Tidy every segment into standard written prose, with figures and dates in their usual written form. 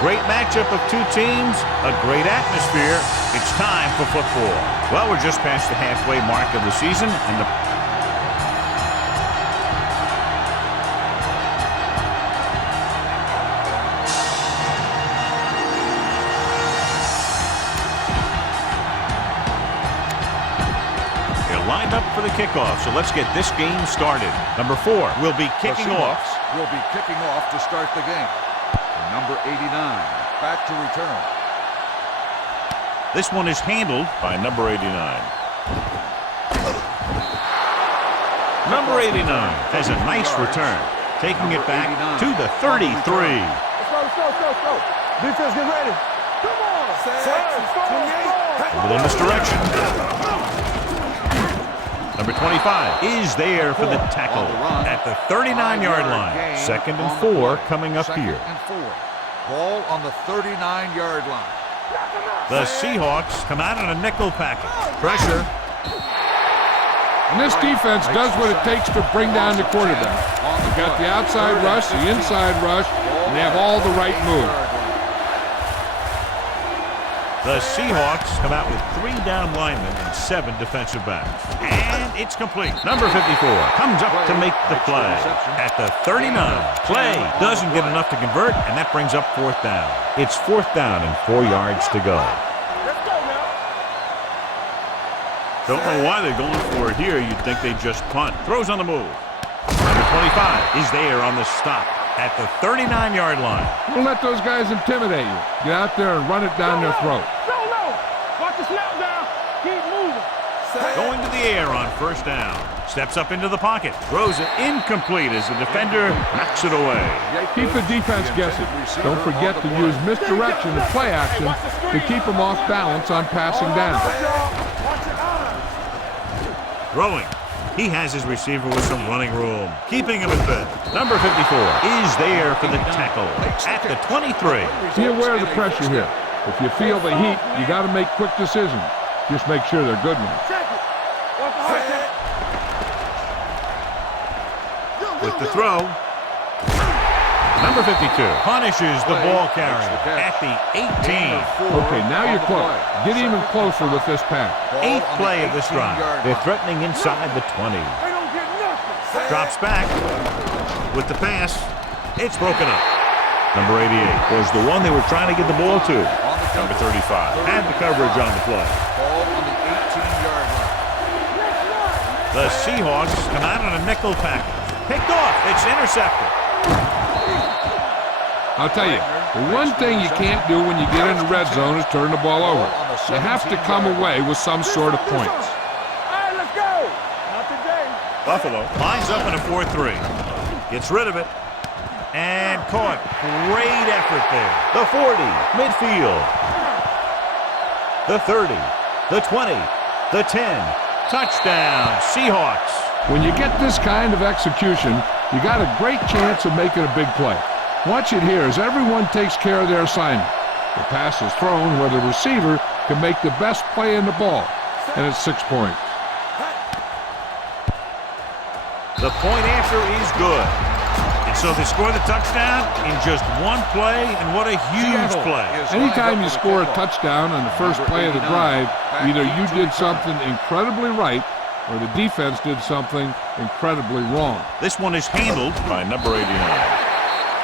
great matchup of two teams, a great atmosphere. It's time for football. Well, we're just past the halfway mark of the season, and they're lined up for the kickoff, so let's get this game started. Number 4 will be kicking off. Will be kicking off to start the game. Number 89, back to return. This one is handled by number 89. Number 89 has a nice return, taking it back to the 33. Let's go. Defense, get ready. Come on. Within this direction. Number 25 is there for the tackle at the 39-yard line. 2nd and 4 coming up here. Ball on the 39-yard line. The Seahawks come out in a nickel package. Pressure. And this defense does what it takes to bring down the quarterback. They've got the outside rush, the inside rush, and they have all the right moves. The Seahawks come out with 3 down linemen and 7 defensive backs. And it's complete. Number 54 comes up to make the play at the 39. Play doesn't get enough to convert, and that brings up 4th down. It's 4th down and 4 yards to go. Don't know why they're going for it here. You'd think they'd just punt. Throws on the move. Number 25 is there on the stop at the 39-yard line. Don't let those guys intimidate you. Get out there and run it down their throat. Watch the snap down. Keep moving. Going to the air on 1st down. Steps up into the pocket. Throws it incomplete as the defender knocks it away. Keep the defense guessing. Don't forget to use misdirection and play action to keep them off balance on passing down. Throwing. He has his receiver with some running room, keeping him at bay. Number 54 is there for the tackle at the 23. Be aware of the pressure here. If you feel the heat, you got to make quick decisions. Just make sure they're good ones. With the throw, number 52 punishes the ball carrier at the 18. Okay, now you're close. Get even closer with this pass. 8th play of this drive. They're threatening inside the 20. Drops back with the pass. It's broken up. Number 88 was the one they were trying to get the ball to. Number 35 had the coverage on the play. Ball on the 18-yard line. The Seahawks come out in a nickel package. Picked off. It's intercepted. I'll tell you, the one thing you can't do when you get in the red zone is turn the ball over. You have to come away with some sort of points. All right, let's go. Not today. Buffalo lines up in a 4-3. Gets rid of it. And caught. Great effort there. The 40. Midfield. The 30. The 20. The 10. Touchdown. Seahawks. When you get this kind of execution, you got a great chance of making a big play. Watch it here as everyone takes care of their assignment. The pass is thrown where the receiver can make the best play in the ball, and it's 6 points. The point after is good. And so they score the touchdown in just one play, and what a huge play. Anytime you score a touchdown on the first play of the drive, either you did something incredibly right or the defense did something incredibly wrong. This one is handled by number 89.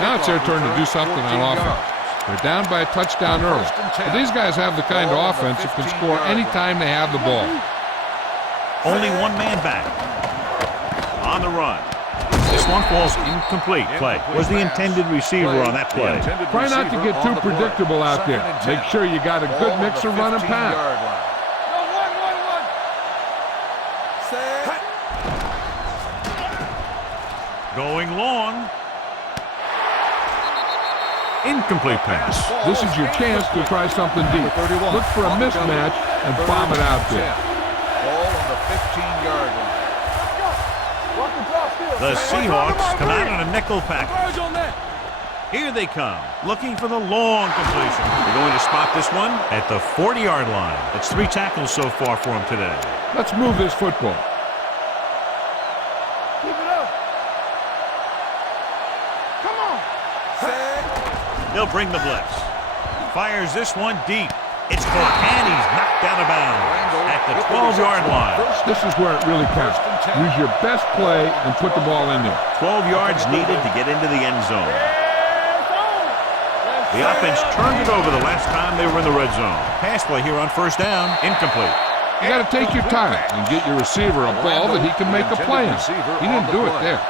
Now it's their turn to do something on offense. They're down by a touchdown early. But these guys have the kind of offense that can score anytime they have the ball. Only one man back. On the run. This one falls incomplete. Play was the intended receiver on that play. Try not to get too predictable out there. Make sure you got a good mix of run and pass. Going long. Incomplete pass. This is your chance to try something deep. Look for a mismatch and bomb it out there. Ball on the 15-yard line. The Seahawks come out in a nickel package. Here they come, looking for the long completion. They're going to spot this one at the 40-yard line. That's 3 tackles so far for him today. Let's move this football. He'll bring the blitz. Fires this one deep. It's caught, and he's knocked out of bounds at the 12-yard line. This is where it really counts. Use your best play and put the ball in there. 12 yards needed to get into the end zone. The offense turned it over the last time they were in the red zone. Pass play here on first down, incomplete. You got to take your time and get your receiver a ball that he can make a play on. He didn't do it there.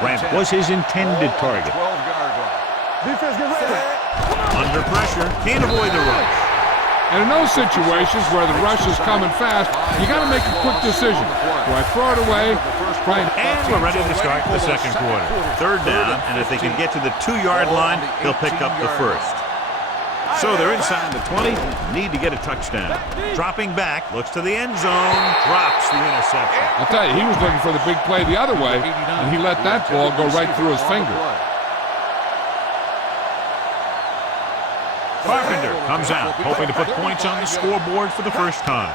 Randall was his intended target. Defense, get ready. Under pressure, can't avoid the rush. And in those situations where the rush is coming fast, you got to make a quick decision. Do I throw it away? And we're ready to start the second quarter. Third down, and if they can get to the 2-yard line, they'll pick up the first. So they're inside the 20, need to get a touchdown. Dropping back, looks to the end zone, drops the interception. I'll tell you, he was looking for the big play the other way, and he let that ball go right through his finger. Carpenter comes out, hoping to put points on the scoreboard for the first time.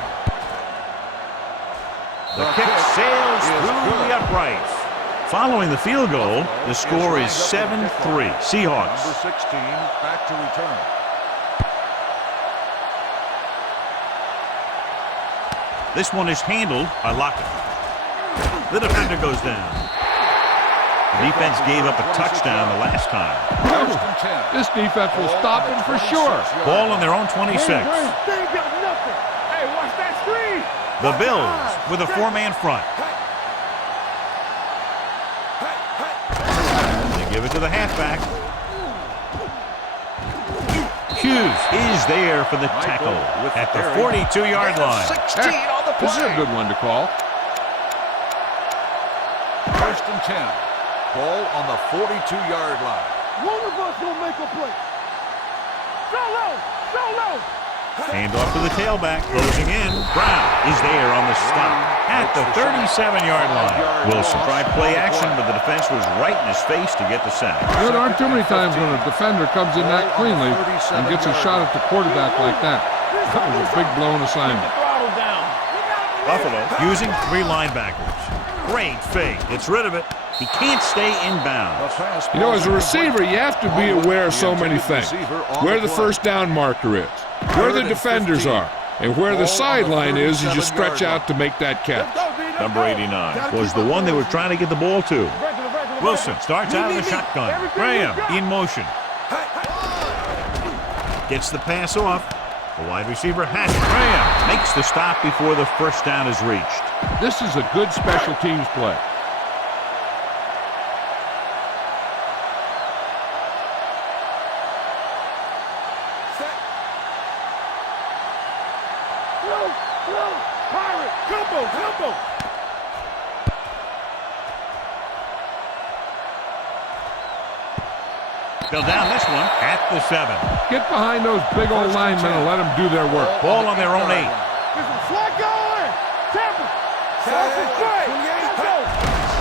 The kick sails through the uprights. Following the field goal, the score is 7-3. Seahawks. Number 16 back to return. This one is handled by Lockett. The defender goes down. The defense gave up a touchdown the last time. This defense will stop him for sure. Ball on their own 26. The Bills with a 4-man front. They give it to the halfback. Hughes is there for the tackle at the 42-yard line. This is a good one to call. First and 10. Ball on the 42-yard line. One of us will make a play. Go low! Go low! Hand off to the tailback, closing in. Brown is there on the stop at the 37-yard line. Wilson tried play action, but the defense was right in his face to get the sack. There aren't too many times when a defender comes in that cleanly and gets a shot at the quarterback like that. That was a big blown assignment. Buffalo using 3 linebackers. Great fake. Gets rid of it. He can't stay inbounds. You know, as a receiver, you have to be aware of so many things. Where the first down marker is, where the defenders are, and where the sideline is as you stretch out to make that catch. Number 89 was the one they were trying to get the ball to. Wilson starts out of the shotgun. Graham in motion. Gets the pass off. The wide receiver has it. Graham makes the stop before the first down is reached. This is a good special teams play. They'll down this one at the 7. Get behind those big old linemen and let them do their work. Ball on their own 8.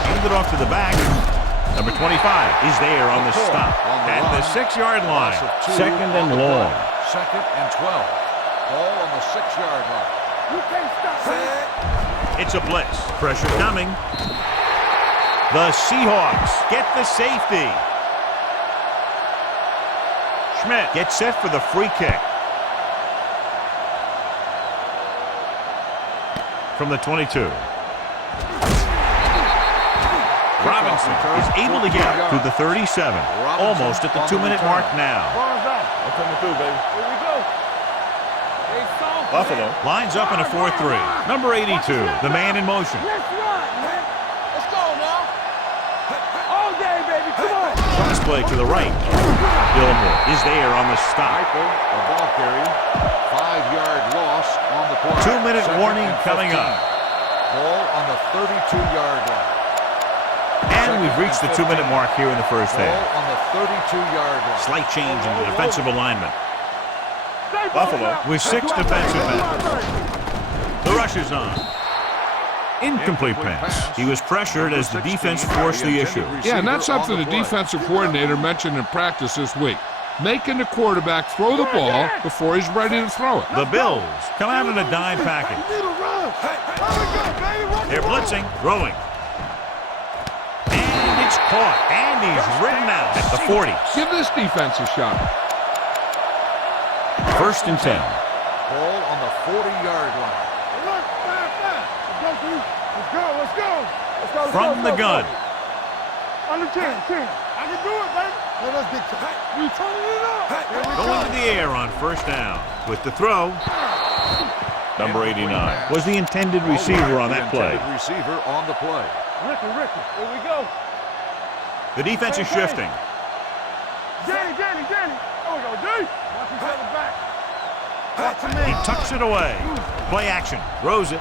Hand it off to the back. Number 25 is there on the stop at the 6-yard line. Second and long. Second and 12. Ball on the 6-yard line. You can't stop. It's a blitz. Pressure coming. The Seahawks get the safety. Schmidt gets set for the free kick. From the 22. Robinson is able to get to the 37. Almost at the 2-minute mark now. Buffalo lines up in a 4-3. Number 82, the man in motion. Let's go now. All day, baby. Come on. Cross play to the right. Gilmore is there on the stop. The ball carry. 5-yard loss on the play. 2-minute warning coming up. Ball on the 32-yard line. And we've reached the 2-minute mark here in the first half. Ball on the 32-yard line. Slight change in the defensive alignment. Buffalo with 6 defensive backs. The rush is on. Incomplete pass. He was pressured as the defense forced the issue. Yeah, and that's something the defensive coordinator mentioned in practice this week. Making the quarterback throw the ball before he's ready to throw it. The Bills come out in a dime package. They're blitzing, throwing. And it's caught. And he's ridden out at the 40. Give this defense a shot. First and 10. Ball on the 40-yard line. Look, fast. Let's go. From the gun. Under 10. I can do it, baby. No, that's big time. We turning it up. Going to the air on first down. With the throw. Number 89 was the intended receiver on that play. Intended receiver on the play. Ricky, here we go. The defense is shifting. Danny. There we go, D. Watch each other back. Back to me. He tucks it away. Play action. Throws it.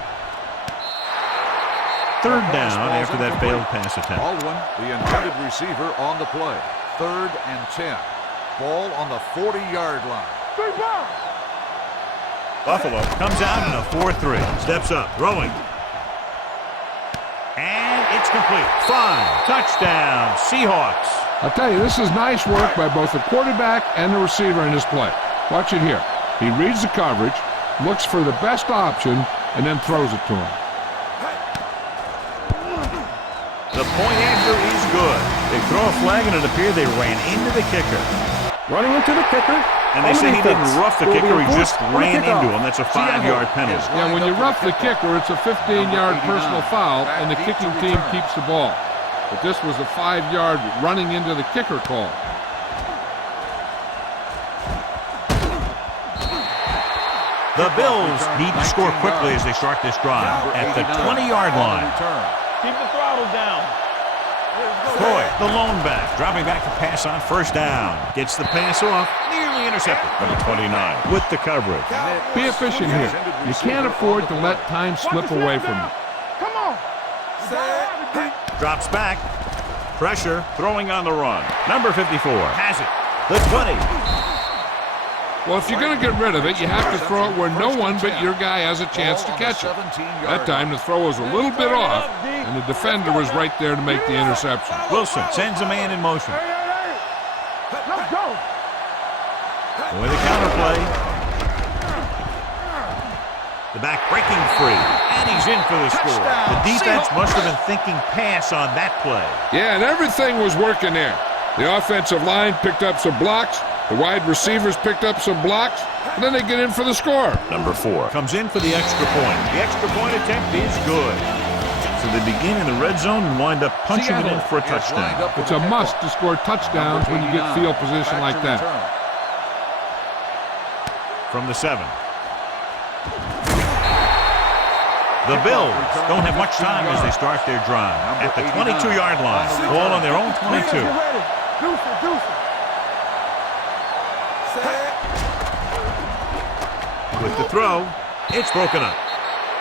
Third down after that failed pass attempt. Baldwin, the intended receiver on the play. 3rd and 10. Ball on the 40-yard line. 3 balls. Buffalo comes out in a 4-3. Steps up, throwing. And it's complete. 5. Touchdown, Seahawks. I'll tell you, this is nice work by both the quarterback and the receiver in this play. Watch it here. He reads the coverage, looks for the best option, and then throws it to him. The point after is good. They throw a flag, and it appeared they ran into the kicker. Running into the kicker. And they say he didn't rough the kicker, he just ran into him. That's a 5-yard penalty. Yeah, when you rough the kicker, it's a 15-yard personal foul, and the kicking team keeps the ball. But this was a 5-yard running into the kicker call. The Bills need to score quickly as they start this drive at the 20-yard line. Keep the throttle down. Troy, the lone back, dropping back to pass on first down. Gets the pass off, nearly intercepted. Number 29 with the coverage. Be efficient here. You can't afford to let time slip away from you. Come on. Drops back. Pressure, throwing on the run. Number 54 has it. The 20. Well, if you're going to get rid of it, you have to throw it where no one but your guy has a chance to catch it. That time, the throw was a little bit off, and the defender was right there to make the interception. Wilson sends a man in motion. Let's go. With a counterplay. The back breaking free, and he's in for the score. The defense must have been thinking pass on that play. Yeah, and everything was working there. The offensive line picked up some blocks. The wide receivers picked up some blocks, and then they get in for the score. Number 4 comes in for the extra point. The extra point attempt is good. So they begin in the red zone and wind up punching it in for a touchdown. It's a must to score touchdowns when you get field position like that. From the 7. The Bills don't have much time as they start their drive. At the 22-yard line, ball on their own 22. With the throw, it's broken up.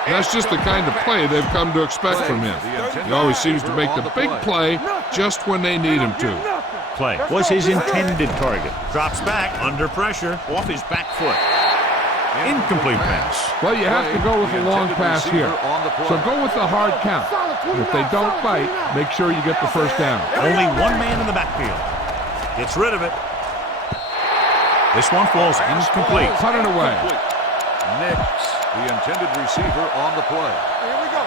That's just the kind of play they've come to expect from him. He always seems to make the big play just when they need him to. Play was his intended target. Drops back under pressure off his back foot. Incomplete pass. Well, you have to go with a long pass here. So go with the hard count. And if they don't bite, make sure you get the first down. Only one man in the backfield. Gets rid of it. This one falls incomplete. Cut it away. Nix, the intended receiver on the play. Here we go.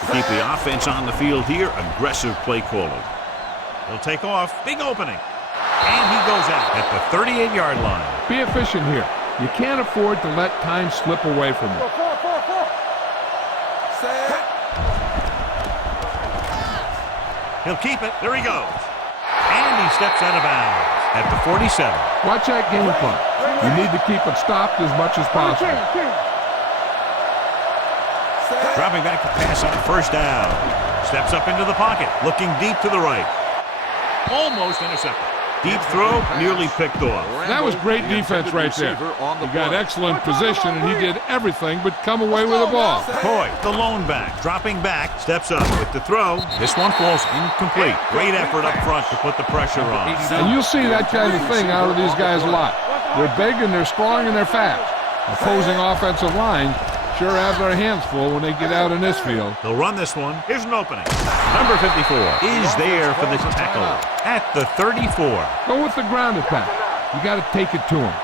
To keep the offense on the field here, aggressive play calling. He'll take off. Big opening. And he goes out at the 38-yard line. Be efficient here. You can't afford to let time slip away from you. He'll keep it. There he goes. And he steps out of bounds at the 47. Watch that game plan. You need to keep it stopped as much as possible. Dropping back to pass on first down. Steps up into the pocket, looking deep to the right. Almost intercepted. Deep throw, nearly picked off. That was great defense right there. He got excellent position, and he did everything but come away with the ball. Coy, the lone back, dropping back, steps up with the throw. This one falls incomplete. Great effort up front to put the pressure on. And you'll see that kind of thing out of these guys a lot. They're big, and they're strong, and they're fast. Opposing offensive lines sure have their hands full when they get out in this field. They'll run this one. Here's an opening. Number 54 is there for the tackle at the 34. Go with the ground attack. You got to take it to him.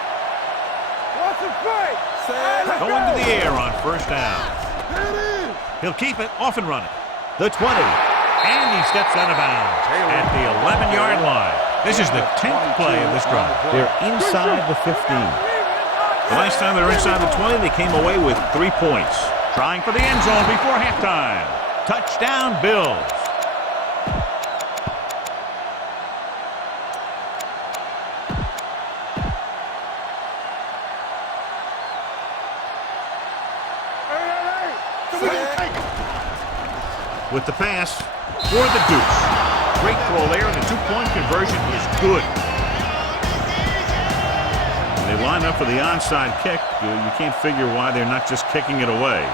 Going to the air on first down. He'll keep it, off and running. The 20. And he steps out of bounds at the 11-yard line. This is the 10th play of this drive. They're inside the 15. The last time they were inside the 20, they came away with 3 points. Trying for the end zone before halftime. Touchdown, Bills. With the pass for the deuce. Great throw there, and the 2-point conversion is good. When they line up for the onside kick, you can't figure why they're not just kicking it away.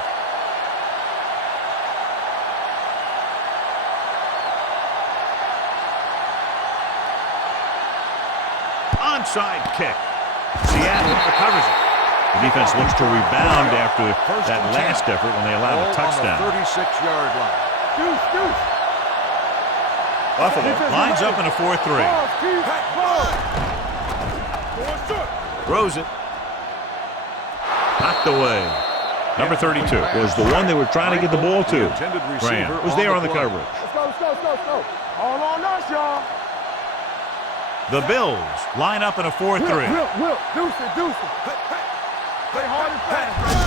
Onside kick. Seattle recovers it. The defense looks to rebound after that last effort when they allowed a touchdown. 36-yard line. Buffalo lines up in a 4-3. Throws it. Knocked away. Number 32 was the one they were trying to get the ball to. Graham was there on the coverage. Let's go. All on us, y'all. The Bills line up in a 4-3. Will, deuce it. Play hard and fast.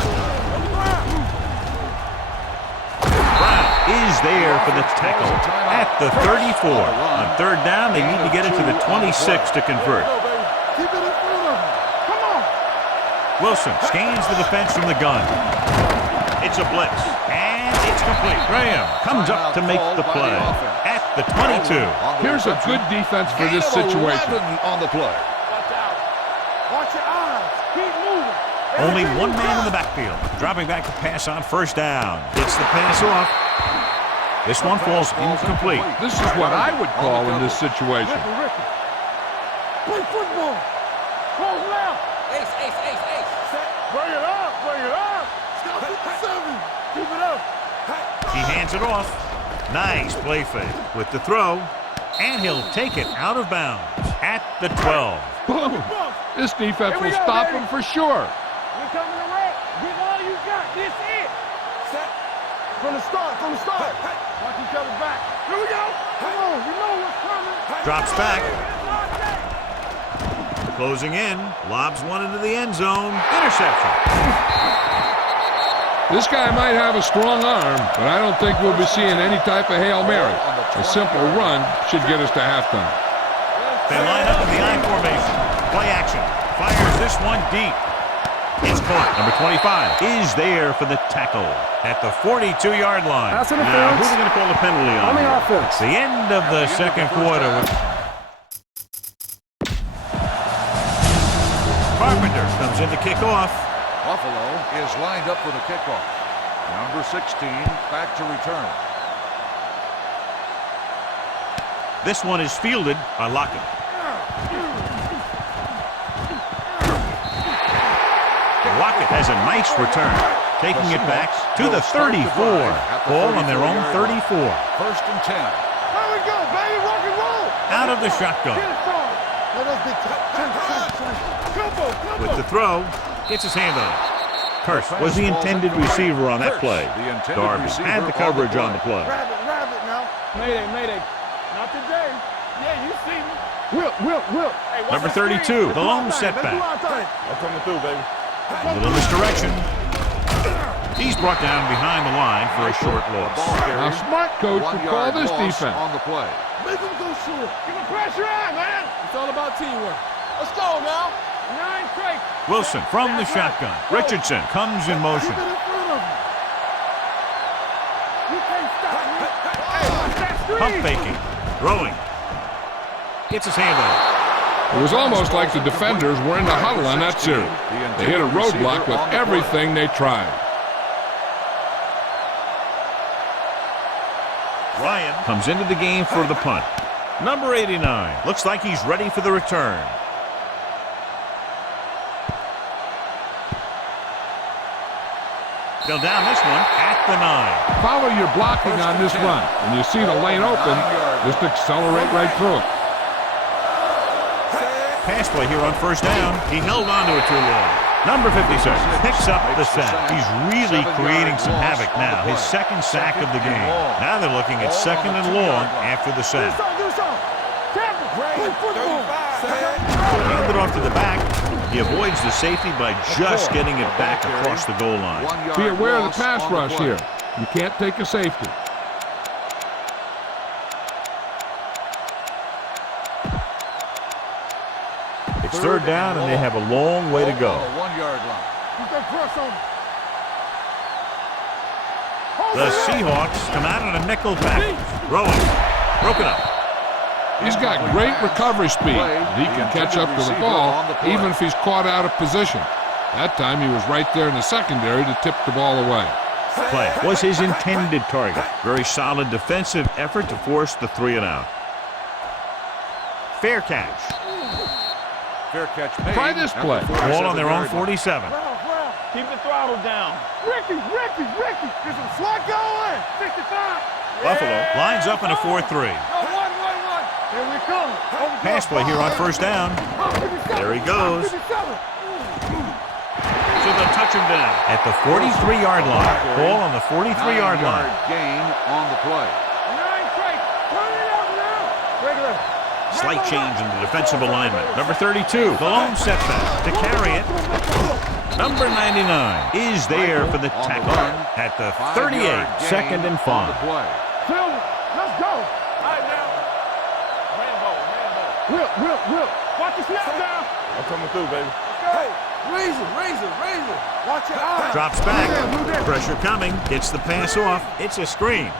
Is there for the tackle at the 34. On third down, they need to get it to the 26 to convert. Keep it in front of him. Come on. Wilson scans the defense from the gun. It's a blitz, and it's complete. Graham comes up to make the play at the 22. Here's a good defense for this situation. On the play. Watch out. Watch your eyes. Keep moving. Only one man in the backfield. Dropping back to pass on first down. Gets the pass off. This one falls incomplete. This is what I would call in this situation. Ricky. Play football. Close left. Ace. Bring it up. Stop at the 7. Keep it up. He hands it off. Nice play fake with the throw. And he'll take it out of bounds at the 12. Boom. This defense will stop him for sure. We're coming to work. Give all you got. This it. Set. From the start. Watch each other back. Here we go. Come on. You know what's coming. Drops back. Closing in. Lobs one into the end zone. Interception. This guy might have a strong arm, but I don't think we'll be seeing any type of Hail Mary. A simple run should get us to halftime. They line up in the I formation. Play action. Fires this one deep. It's caught. Number 25 is there for the tackle at the 42-yard line. Pass Now, interference. who's going to call the penalty on? On the here? offense. The end of the second quarter. Carpenter comes in to kick off. Buffalo is lined up for the kickoff. Number 16 back to return. This one is fielded by Lockett. Lockett has a nice return, taking it back to the 34. Ball on their own 34. First and 10. There we go, baby. Rock and roll. Out of the shotgun. Get it started. Let us big Combo. With the throw, gets his hand on it. Kurtz was the intended receiver on that play. Darby had the coverage on the play. Grab it now. Mayday. Not today. Yeah, you see me. Will. Hey, Number 32, the lone setback. I'm coming through, baby. A little misdirection. He's brought down behind the line for a short loss. A smart coach would call this defense. On the play. Make him go short. Give him pressure on, man. It's all about teamwork. Let's go now. 9 straight. Wilson from the shotgun. Richardson comes in motion. Keep it in front of him. You can't stop me. Hey, watch that screen. Pump faking. Throwing. Gets his hand on it. It was almost like the defenders were in the huddle on that series. They hit a roadblock with everything they tried. Ryan comes into the game for the punt. Number 89. Looks like he's ready for the return. They'll down this one at the 9. Follow your blocking on this run. When you see the lane open, just accelerate right through it. Pass play here on first down. He held on to it too long. Number 56 picks up the sack. He's really creating some havoc now. His second sack of the game. Now they're looking at second and long after the sack. Do something. Tackle. Play football. Hand it off to the back. He avoids the safety by just getting it back across the goal line. Be aware of the pass rush here. You can't take a safety. It's third down, and they have a long way to go. 1 yard line. Keep that press on him. The Seahawks come out in a nickel package. Rolling. Broken up. He's got great recovery speed. He can catch up to the ball even if he's caught out of position. That time he was right there in the secondary to tip the ball away. Play was his intended target. Very solid defensive effort to force the 3 and out. Fair catch. Fair catch made. Try this play. Ball on their own 47. Keep the throttle down. Ricky. There's some slot going. 65. Buffalo lines up in a 4-3. No, 1. Here we come. Pass play here on first down. There he goes. So they'll touch him down at the 43-yard line. Ball on the 43-yard line. Gain on the play. Slight change in the defensive alignment. Number 32, the lone setback to carry it. Number 99 is there for the tackle at the 38, 2nd and 5. Let's go. All right, now. Man ball. Will. Watch the snap down. I'm coming through, baby. Hey, razor. Watch your eyes. Drops back. Pressure coming. Gets the pass off. It's a screen.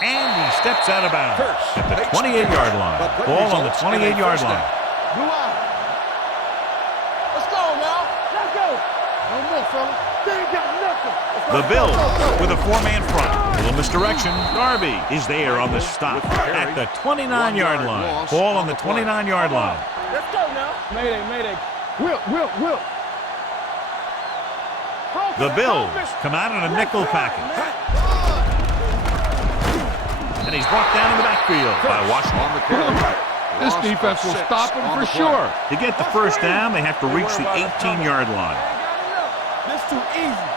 And he steps out of bounds at the 28-yard line. Ball on the 28-yard line. Blue eye. Let's go now. Let's go. No more, fella. They ain't got nothing. The Bills with a 4-man front. Little misdirection. Darby is there on the stop at the 29-yard line. Ball on the 29-yard line. Let's go now. Mayday. Will. The Bills come out in a nickel package. And he's brought down in the backfield by Washington. This defense will stop him for sure. To get the first down, they have to reach the 18-yard line. This too easy.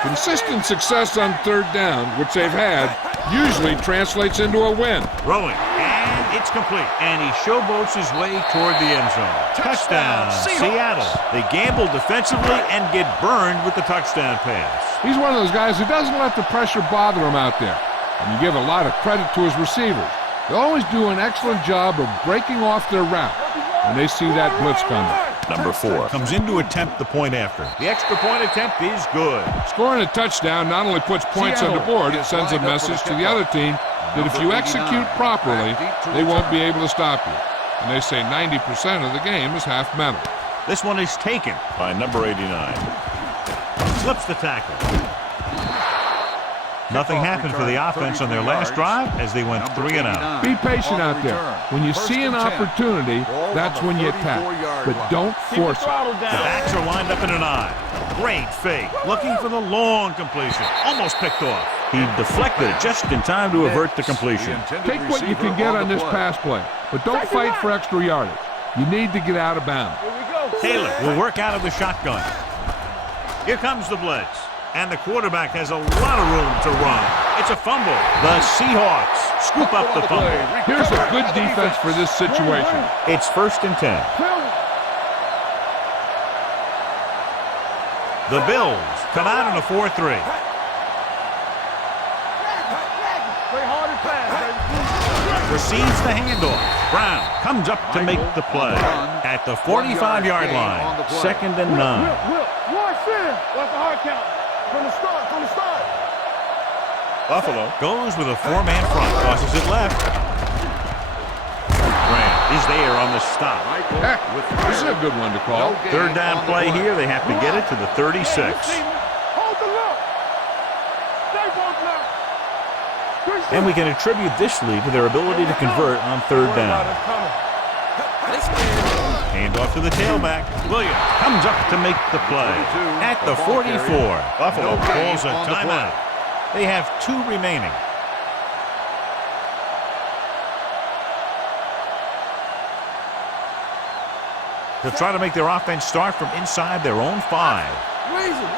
Consistent success on third down, which they've had, usually translates into a win. Throwing, and it's complete. And he showboats his way toward the end zone. Touchdown, Seattle. They gamble defensively and get burned with the touchdown pass. He's one of those guys who doesn't let the pressure bother him out there. And you give a lot of credit to his receivers. They always do an excellent job of breaking off their route when they see that blitz coming. Number 4 comes in to attempt the point after. The extra point attempt is good. Scoring a touchdown not only puts points on the board, it sends a message to the other team that if you execute properly, they won't be able to stop you. And they say 90% of the game is half mental. This one is taken by number 89. Slips the tackle. Nothing happened for the offense on their last drive as they went 3 and out. Be patient out there. When you see an opportunity, that's when you attack. But don't force it. The backs are lined up in an eye. Great fake. Looking for the long completion. Almost picked off. He deflected it just in time to avert the completion. Take what you can get on this pass play, but don't fight for extra yardage. You need to get out of bounds. Taylor will work out of the shotgun. Here comes the blitz. And the quarterback has a lot of room to run. It's a fumble. The Seahawks scoop up the fumble. Here's a good defense for this situation. It's 1st and 10. The Bills come out in a 4-3. Receives the handoff. Brown comes up to make the play at the 45-yard line. 2nd and 9. Watch the hard count. From the start. Buffalo goes with a 4-man front. Tosses it left. Grant is there on the stop. Heck, this is a good one to call. Third down play here. They have to get it to the 36. Hold the look. Stay both now. And we can attribute this lead to their ability to convert on third down. Hand off to the tailback. Williams comes up to make the play at the 44. Buffalo calls a timeout. They have 2 remaining. They'll try to make their offense start from inside their own 5. Razor.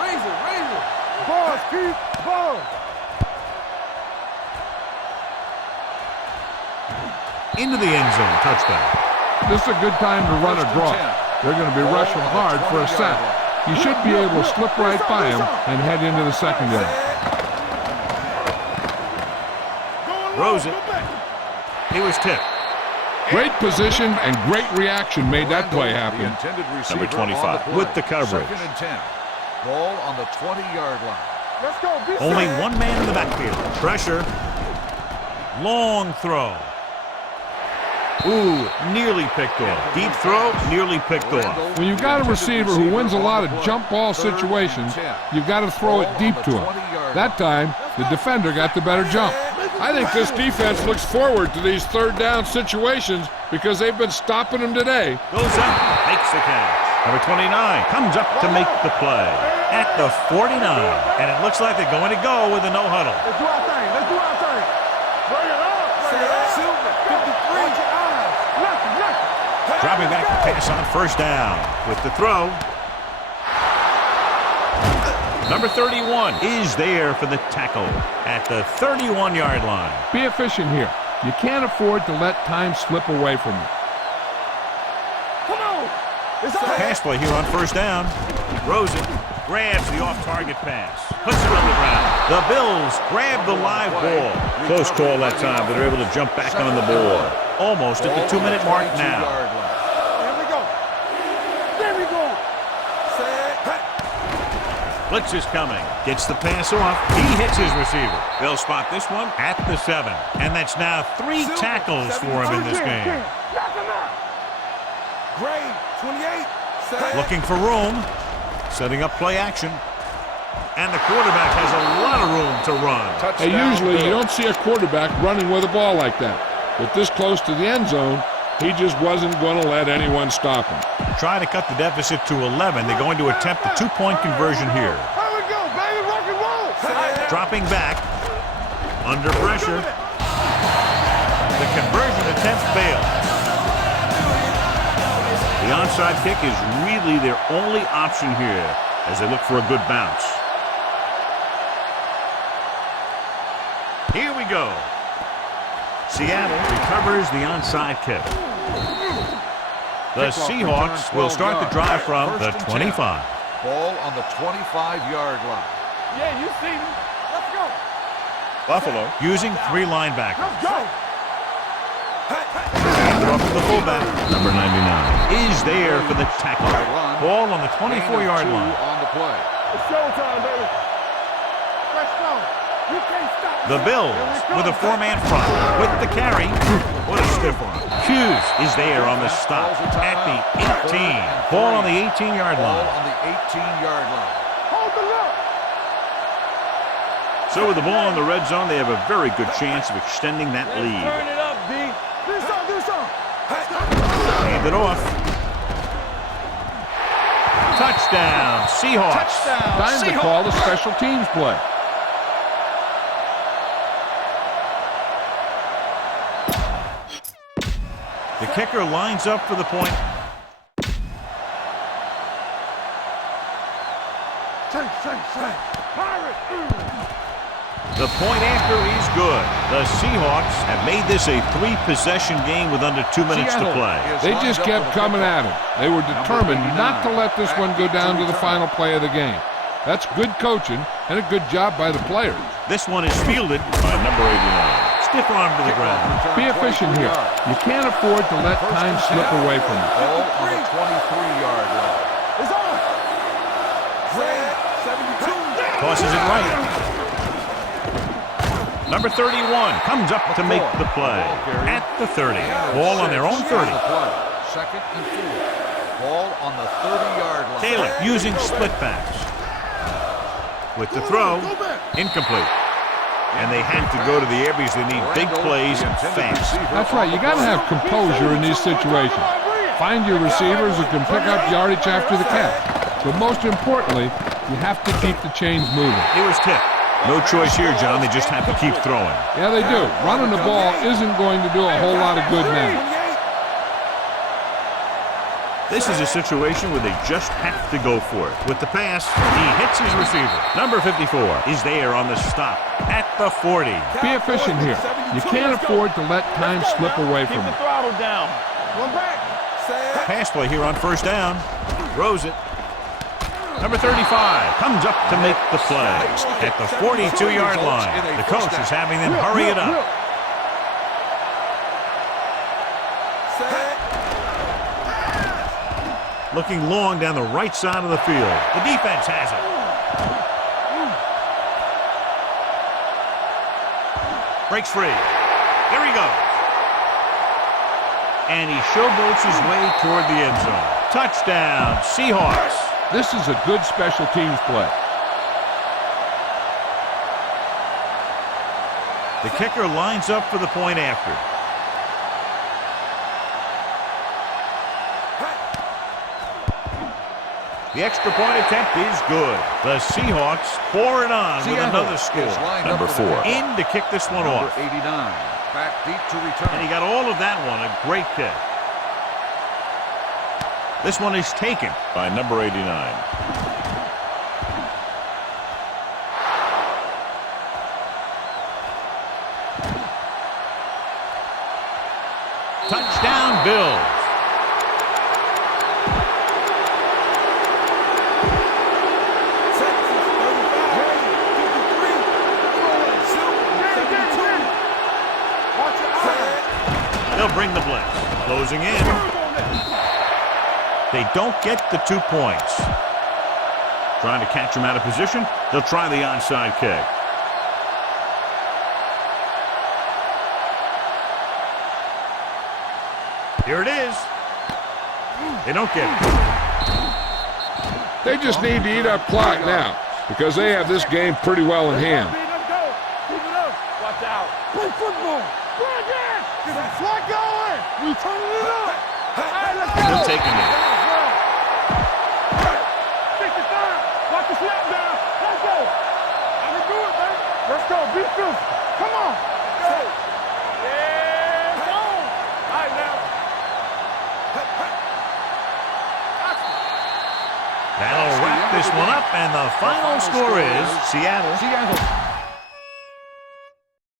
Balls, keep balls. into the end zone. Touchdown. This is a good time to run a draw. They're going to be rushing hard for a sack. You should be able to slip right by him and head into the secondary. Throws it. He was tipped. Great position and great reaction made that play happen. Number 25 with the coverage. 2nd and 10. Ball on the 20-yard line. Let's go. Only one man in the backfield. Pressure. Long throw. Ooh, nearly picked off. Deep throw, nearly picked off. When you've got a receiver who wins a lot of jump ball situations, you've got to throw it deep to him. That time, the defender got the better jump. I think this defense looks forward to these third down situations because they've been stopping them today. Goes up, makes the catch. Number 29 comes up to make the play at the 49. And it looks like they're going to go with a no huddle. Let's do our thing. Let's do our thing. Bring it up. Bring it up. 53. Watch your eyes. Nothing. Dropping back to pass on first down with the throw. Number 31 is there for the tackle at the 31-yard line. Be efficient here. You can't afford to let time slip away from you. Come on. Pass play here on first down. Throws it. Grabs the off-target pass. Puts it on the ground. The Bills grab the live ball. Close call that time, but they're able to jump back on the board. Almost at the 2-minute mark now. There we go. There we go. Blitz is coming. Gets the pass off. He hits his receiver. They'll spot this one at the 7. And that's now 3 tackles for him in this game. Grade 28. Looking for room. Setting up play action. And the quarterback has a lot of room to run. Hey, usually you don't see a quarterback running with a ball like that. But this close to the end zone, he just wasn't going to let anyone stop him. Trying to cut the deficit to 11. They're going to attempt the 2-point conversion here. There we go, baby. Rock and roll. Dropping back. Under pressure. The conversion attempt failed. The onside kick is really their only option here as they look for a good bounce. Here we go. Seattle recovers the onside kick. The Seahawks will start the drive from the 25. Ball on the 25-yard line. Yeah, you see me. Let's go. Buffalo using 3 linebackers. Let's go. They're off to the fullback. Number 99 is there for the tackle. Ball on the 24-yard line. On the play. It's showtime, baby. Let's go. You can't stop. The Bills with a 4-man front with the carry. What a stiff one. Hughes is there on the stop at the 18. Ball on the 18-yard Ball line. on the 18-yard line. Hold the look. So with the ball in the red zone, they have a very good chance of extending that lead. Turn it up, D. Do something. Hand it off. Touchdown, Seahawks. Time to call the special teams play. The kicker lines up for the point. The point after is good. The Seahawks have made this a 3-possession game with under 2 minutes to play. They just kept coming at him. They were determined not to let this one go down to the final play of the game. That's good coaching and a good job by the players. This one is fielded by number 89. Stiff arm to the ground. Be efficient here. You can't afford to let time slip away from you. Ball on the 23-yard line. It's on. Grade 72. Tosses it right. Number 31 comes up to make the play at the 30. Ball on their own 30. 2nd and 4. Ball on the 30-yard line. Taylor using split backs. With the throw, incomplete. And they have to go to the air because they need big plays fast. That's right. You got to have composure in these situations. Find your receivers who can pick up yardage after the catch. But most importantly, you have to keep the chains moving. He was tipped. No choice here, John. They just have to keep throwing. Yeah, they do. Running the ball isn't going to do a whole lot of good now. This is a situation where they just have to go for it. With the pass, he hits his receiver. Number 54 is there on the stop at the 40. Be efficient here. You can't afford to let time slip away from you. Keep the throttle down. One back. Pass play here on first down. Throws it. Number 35 comes up to make the play at the 42-yard line. The coach is having them hurry it up. Looking long down the right side of the field. The defense has it. Breaks free. Here he goes. And he showboats his way toward the end zone. Touchdown, Seahawks. This is a good special teams play. The kicker lines up for the point after. The extra point attempt is good. The Seahawks pour it on with another score. Number 4 in to kick this one Number off. 89 back deep to return. And he got all of that one. A great kick. This one is taken by number 89. Touchdown, Bills. They'll bring the blitz. Closing in. They don't get the 2 points. Trying to catch him out of position. They'll try the onside kick. Here it is. They don't get it. They just need to eat up clock now because they have this game pretty well in hand. Let's go. Keep it up. Watch out. Play football. Go again. Get that flag going. We turning it up. All right, let's go. They'll take him in. 65. Watch the snap down. Let's go. I can do it, man. Let's go. Be fierce. Come on. Let's go. Yeah, go. All right, now. That'll wrap this one up, and the final score is Seattle